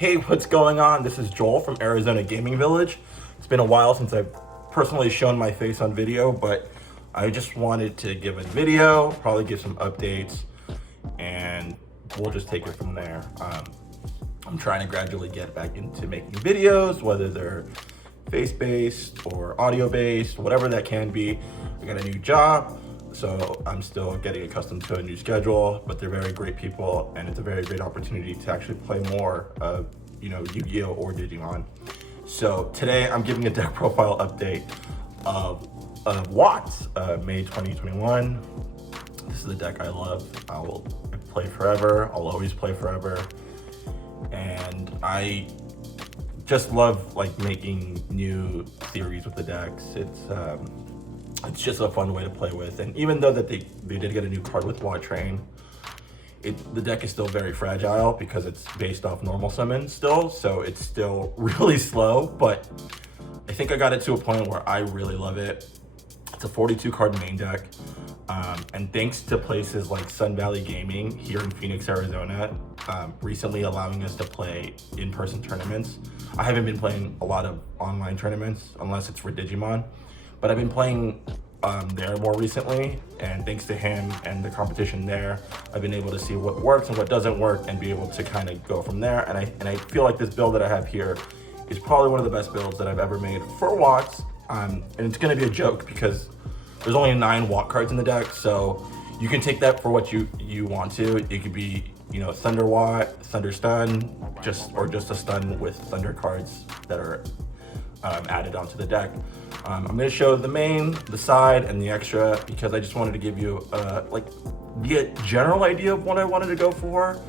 Hey, what's going on? This is Joel from Arizona Gaming Village. It's been a while since I've personally shown my face on video, but I just wanted to give a video, probably give some updates, and we'll just take it from there. I'm trying to gradually get back into making videos, whether they're face-based or audio-based, whatever that can be. I got a new job, so I'm still getting accustomed to a new schedule, but they're very great people, and it's a very great opportunity to actually play more of, Yu-Gi-Oh! Or Digimon. So today I'm giving a deck profile update of Watts, May 2021. This is the deck I love. I play forever. I'll always play forever. And I just love making new theories with the decks. It's just a fun way to play with. And even though that they did get a new card with Watt Train, the deck is still very fragile because it's based off normal summons still, so it's still really slow, but I think I got it to a point where I really love it. It's a 42 card main deck, and thanks to places like Sun Valley Gaming here in Phoenix, Arizona, recently allowing us to play in-person tournaments. I haven't been playing a lot of online tournaments unless it's for Digimon, but I've been playing there more recently, and thanks to him and the competition there, I've been able to see what works and what doesn't work and be able to kind of go from there. And I feel like this build that I have here is probably one of the best builds that I've ever made for Watts. And it's going to be a joke because there's only 9 Watt cards in the deck, so you can take that for what you want to. It could be, Thunder Watt, Thunder Stun, or just a stun with Thunder cards that are added onto the deck. I'm going to show the main, the side, and the extra because I just wanted to give you the general idea of what I wanted to go for.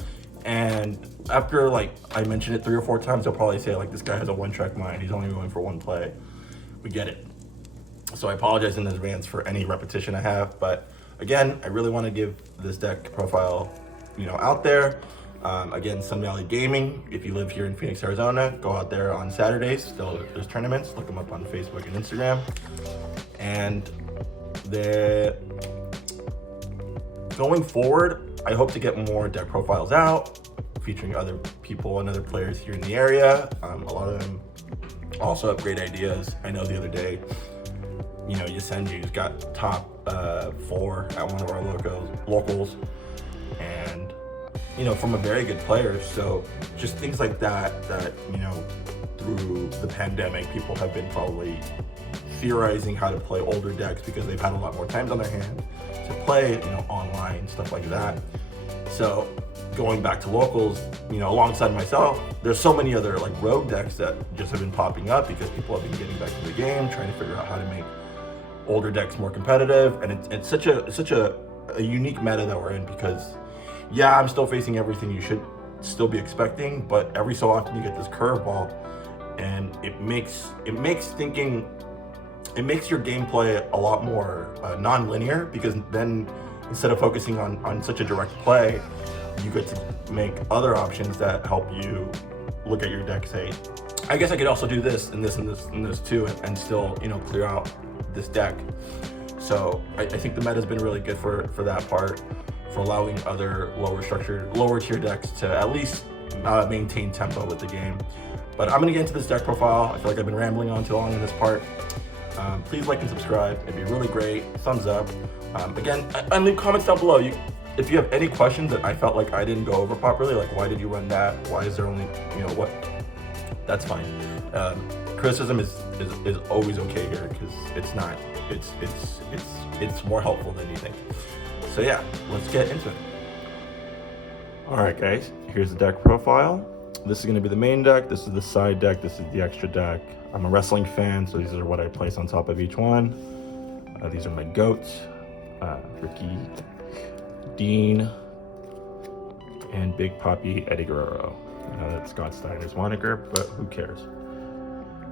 And after I mentioned it 3 or 4 times, they'll probably say this guy has a one-track mind. He's only going for one play. We get it. So I apologize in advance for any repetition I have, but again, I really want to give this deck profile, out there. Again, Sun Valley Gaming. If you live here in Phoenix, Arizona, go out there on Saturdays. There's tournaments. Look them up on Facebook and Instagram. And going forward, I hope to get more deck profiles out, featuring other people and other players here in the area. A lot of them also have great ideas. I know the other day, Yasenju's got top 4 at one of our locals, and from a very good player. So just things like that, through the pandemic, people have been probably theorizing how to play older decks because they've had a lot more times on their hand to play, online, stuff like that. So going back to locals, alongside myself, there's so many other rogue decks that just have been popping up because people have been getting back to the game, trying to figure out how to make older decks more competitive. And it's such a unique meta that we're in because I'm still facing everything you should still be expecting, but every so often you get this curveball, and it makes your gameplay a lot more non-linear, because then instead of focusing on such a direct play, you get to make other options that help you look at your deck, say, I guess I could also do this and this and this and this too, and still clear out this deck. So I think the meta's been really good for that part, for allowing other lower tier decks to at least maintain tempo with the game. But I'm gonna get into this deck profile. I feel like I've been rambling on too long in this part. Please like and subscribe. It'd be really great. Thumbs up. Again, and leave comments down below. If you have any questions that I felt like I didn't go over properly, why did you run that? Why is there only, what? That's fine. Criticism is always okay here because it's more helpful than you think. So yeah, let's get into it. All right, guys, here's the deck profile. This is going to be the main deck. This is the side deck. This is the extra deck. I'm a wrestling fan, so these are what I place on top of each one. These are my goats, Ricky, Dean, and Big Papi Eddie Guerrero. I know that's Scott Steiner's moniker, but who cares?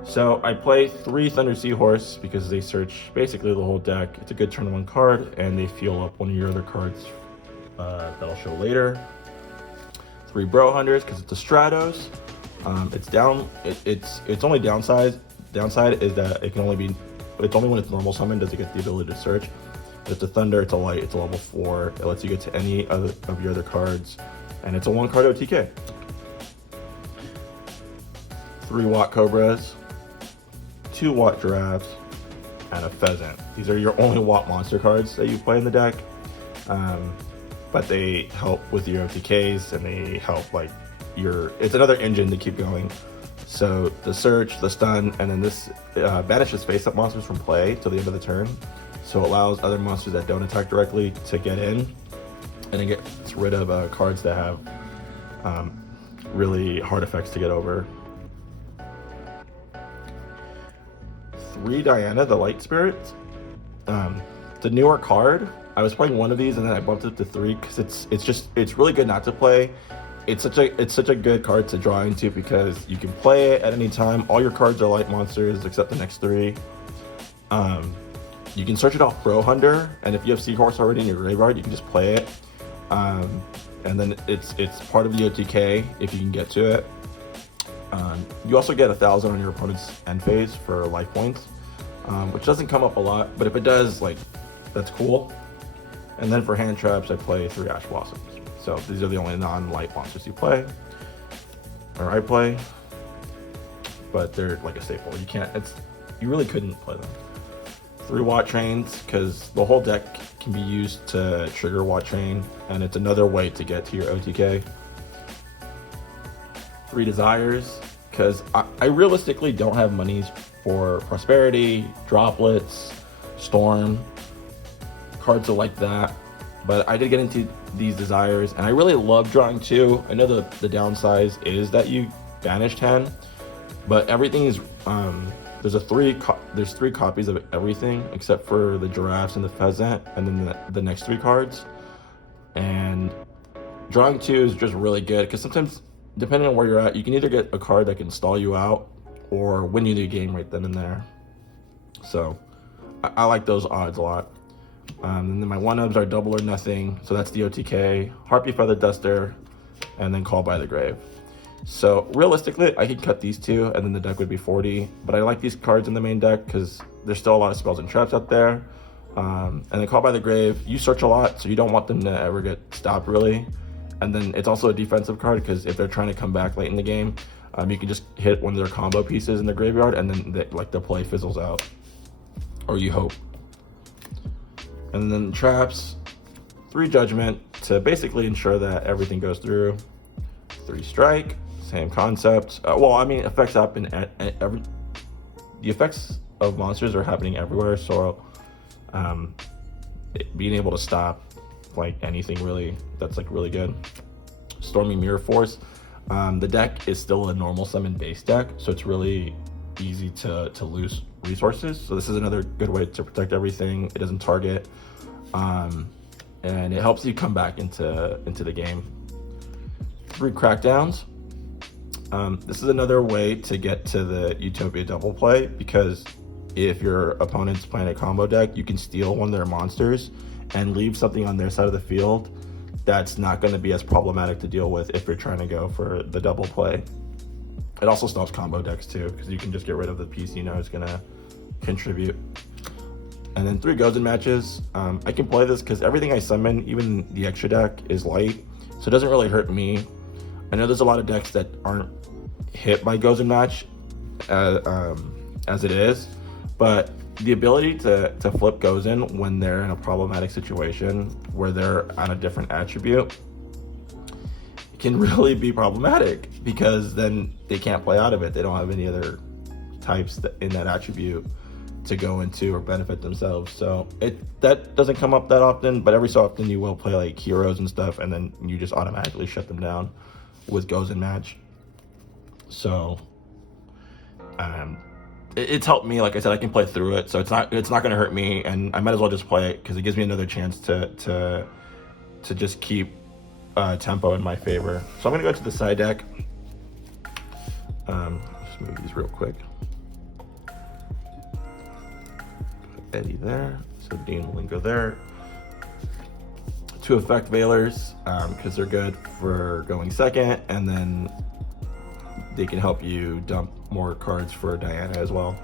So I play 3 Thunder Seahorse because they search basically the whole deck. It's a good turn 1 card, and they fuel up one of your other cards that I'll show later. 3 Bro Hunters because it's a Stratos. It's only downside is that it's only when it's normal summon does it get the ability to search. It's a Thunder, it's a Light, it's a level 4. It lets you get to any of your other cards, and it's a 1 card OTK. 3-watt cobras, 2-watt giraffes, and a pheasant. These are your only watt monster cards that you play in the deck, but they help with your OTKs, and they help like it's another engine to keep going. So the search, the stun, and then this banishes face-up monsters from play till the end of the turn. So it allows other monsters that don't attack directly to get in, and it gets rid of cards that have really hard effects to get over. 3 Diana, the Light Spirit. It's a newer card. I was playing one of these and then I bumped it to 3 because it's really good not to play. It's such a good card to draw into because you can play it at any time. All your cards are light monsters except the next 3. You can search it off Pro Hunter, and if you have Seahorse already in your graveyard, you can just play it. And then it's part of the OTK if you can get to it. You also get 1,000 on your opponent's end phase for life points, which doesn't come up a lot, but if it does, like, that's cool. And then for hand traps, I play 3 Ash Blossoms. So these are the only non-light monsters you play, or I play, but they're like a staple. You really couldn't play them. 3 Watt Trains, because the whole deck can be used to trigger Watt Train, and it's another way to get to your OTK. 3 Desires, because I realistically don't have monies for Prosperity, Droplets, Storm, cards like that, but I did get into these Desires, and I really love drawing 2. I know the downside is that you banish 10, but everything is there's 3 copies of everything except for the giraffes and the pheasant, and then the next 3 cards. And drawing 2 is just really good because sometimes, depending on where you're at, you can either get a card that can stall you out or win you the game right then and there. So I like those odds a lot. And then my 1-ubs are Double or Nothing, so that's the OTK, Harpy Feather Duster, and then Call by the Grave. So realistically, I could cut these 2 and then the deck would be 40, but I like these cards in the main deck because there's still a lot of spells and traps out there. And then Call by the Grave, you search a lot, so you don't want them to ever get stopped really. And then it's also a defensive card because if they're trying to come back late in the game, you can just hit one of their combo pieces in the graveyard and then the play fizzles out, or you hope. And then traps, 3 Judgment to basically ensure that everything goes through. 3 Strike, same concept. Well, I mean, effects happen at the effects of monsters are happening everywhere, so being able to stop like anything really, that's like really good. Stormy Mirror Force. The deck is still a normal summon base deck, so it's really easy to lose resources. So this is another good way to protect everything. It doesn't target, and it helps you come back into the game. 3 Crackdowns. This is another way to get to the Utopia double play, because if your opponent's playing a combo deck, you can steal one of their monsters and leave something on their side of the field that's not going to be as problematic to deal with if you're trying to go for the double play. It also stops combo decks too, because you can just get rid of the piece you know is going to contribute. And then 3 Gozen Matches. I can play this because everything I summon, even the extra deck, is light, so it doesn't really hurt me. I know there's a lot of decks that aren't hit by Gozen Match as it is, but the ability to flip Gozen when they're in a problematic situation where they're on a different attribute can really be problematic, because then they can't play out of it. They don't have any other types in that attribute to go into or benefit themselves. So that doesn't come up that often, but every so often you will play like heroes and stuff, and then you just automatically shut them down with Gozen Match. So it's helped me. Like I said, I can play through it, so it's not going to hurt me, and I might as well just play it because it gives me another chance to just keep tempo in my favor. So I'm going to go to the side deck. Just move these real quick. Put Eddie there, so Dean will go there. 2 Effect Veilers, because they're good for going second, and then they can help you dump more cards for Diana as well.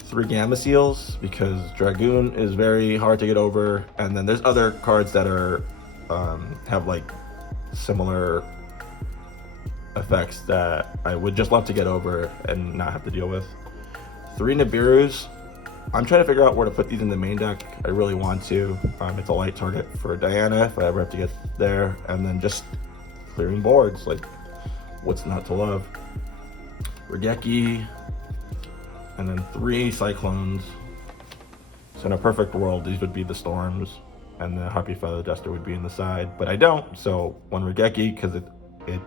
3 Gamma Seals, because Dragoon is very hard to get over, and then there's other cards that are have like similar effects that I would just love to get over and not have to deal with. 3 Nibiru's. I'm trying to figure out where to put these in the main deck. I really want to. It's a light target for Diana if I ever have to get there. And then just clearing boards, like what's not to love. Raigeki, and then 3 Cyclones. So in a perfect world, these would be the Storms, and the Harpy Feather Duster would be in the side, but I don't. So 1 Raigeki, because it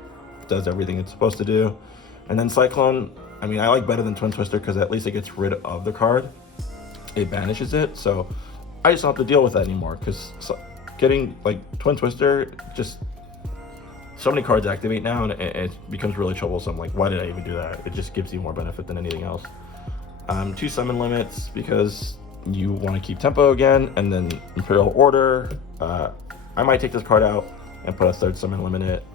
does everything it's supposed to do. And then Cyclone, I mean, I like better than Twin Twister because at least it gets rid of the card. It banishes it, so I just don't have to deal with that anymore, because getting like Twin Twister, just so many cards activate now, and it becomes really troublesome. Like, why did I even do that? It just gives you more benefit than anything else. 2 summon limits because you want to keep tempo again, and then Imperial Order. I might take this card out and put a 3rd summon limit in it.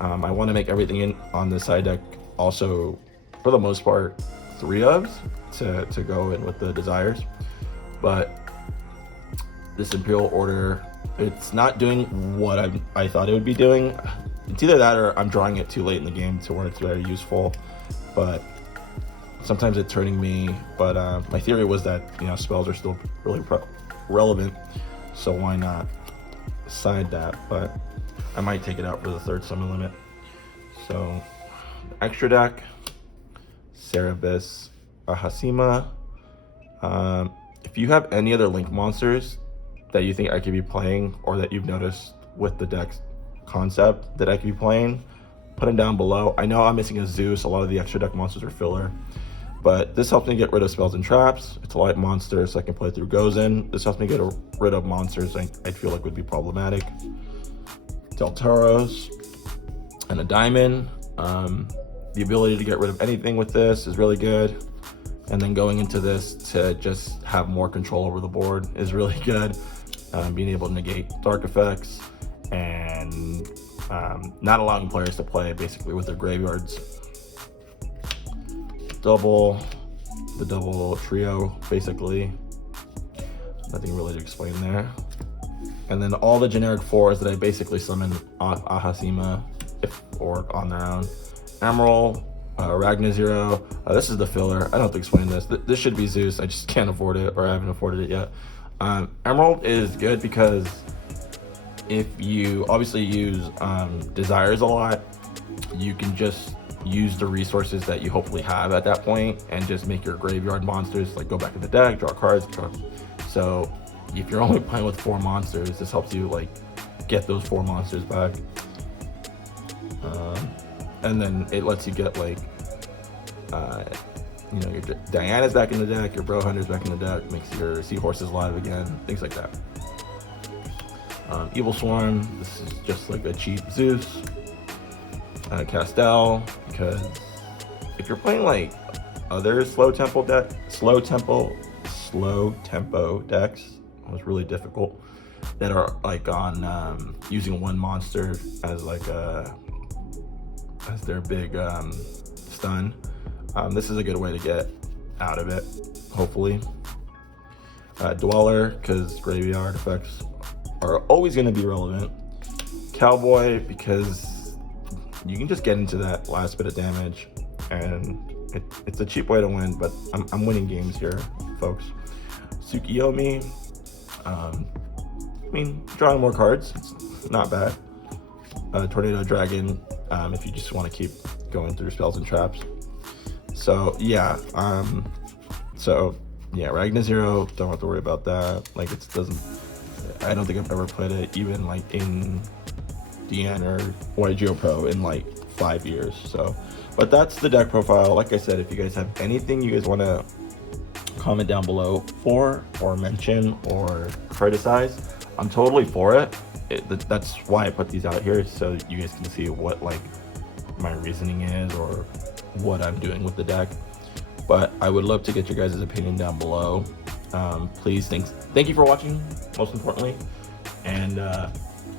I want to make everything on the side deck also, for the most part, 3 ofs to go in with the desires. But this Imperial Order, it's not doing what I thought it would be doing. It's either that or I'm drawing it too late in the game to where it's very useful, but sometimes it's hurting me. But my theory was that, you know, spells are still really relevant, so why not side that? But I might take it out for the 3rd summon limit. So extra deck, Cerebus, Ahasima. If you have any other Link monsters that you think I could be playing, or that you've noticed with the deck concept that I could be playing, put them down below. I know I'm missing a Zeus. A lot of the extra deck monsters are filler, but this helps me get rid of spells and traps. It's a light monster, so I can play through Gozen. This helps me get rid of monsters I feel like would be problematic. Del Toros and a Diamond. The ability to get rid of anything with this is really good. And then going into this to just have more control over the board is really good. Being able to negate dark effects and not allowing players to play basically with their graveyards. The double trio, basically. Nothing really to explain there. And then all the generic 4s that I basically summon off Ahasima or on their own. Emerald, Ragnar Zero. This is the filler. I don't have to explain this. This should be Zeus. I just can't afford it, or I haven't afforded it yet. Emerald is good because if you obviously use desires a lot, you can just use the resources that you hopefully have at that point and just make your graveyard monsters like go back in the deck, draw cards, So if you're only playing with 4 monsters, this helps you like get those 4 monsters back. And then it lets you get like, you know, your Diana's back in the deck, your Bro Hunter's back in the deck, makes your Seahorses live again, things like that. Evil Swarm, this is just like a cheap Zeus. Castel, because if you're playing like other slow tempo decks, it was really difficult, that are like on using 1 monster as like as their big stun. This is a good way to get out of it, hopefully. Dweller, because graveyard effects are always going to be relevant. Cowboy, because you can just get into that last bit of damage, and it's a cheap way to win, but I'm winning games here, folks. Tsukiyomi, I mean, drawing more cards, it's not bad. Tornado Dragon, if you just want to keep going through spells and traps. So yeah, Ragnar Zero, don't have to worry about that. Like, I don't think I've ever played it even like in DN or YGO Pro in like 5 years. So, but that's the deck profile. Like I said, if you guys have anything you guys want to comment down below for, or mention, or criticize, I'm totally for it. That's why I put these out here, so you guys can see what like my reasoning is or what I'm doing with the deck. But I would love to get your guys' opinion down below. Please, thank you for watching, most importantly, and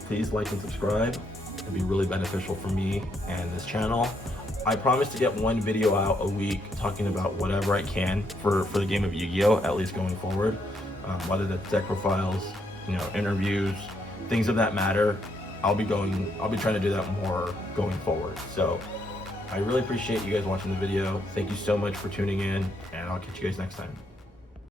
please like and subscribe. It'd be really beneficial for me and this channel. I promise to get 1 video out a week talking about whatever I can for the game of Yu-Gi-Oh, at least going forward. Whether that's deck profiles, you know, interviews, things of that matter. I'll be trying to do that more going forward. So I really appreciate you guys watching the video. Thank you so much for tuning in, and I'll catch you guys next time.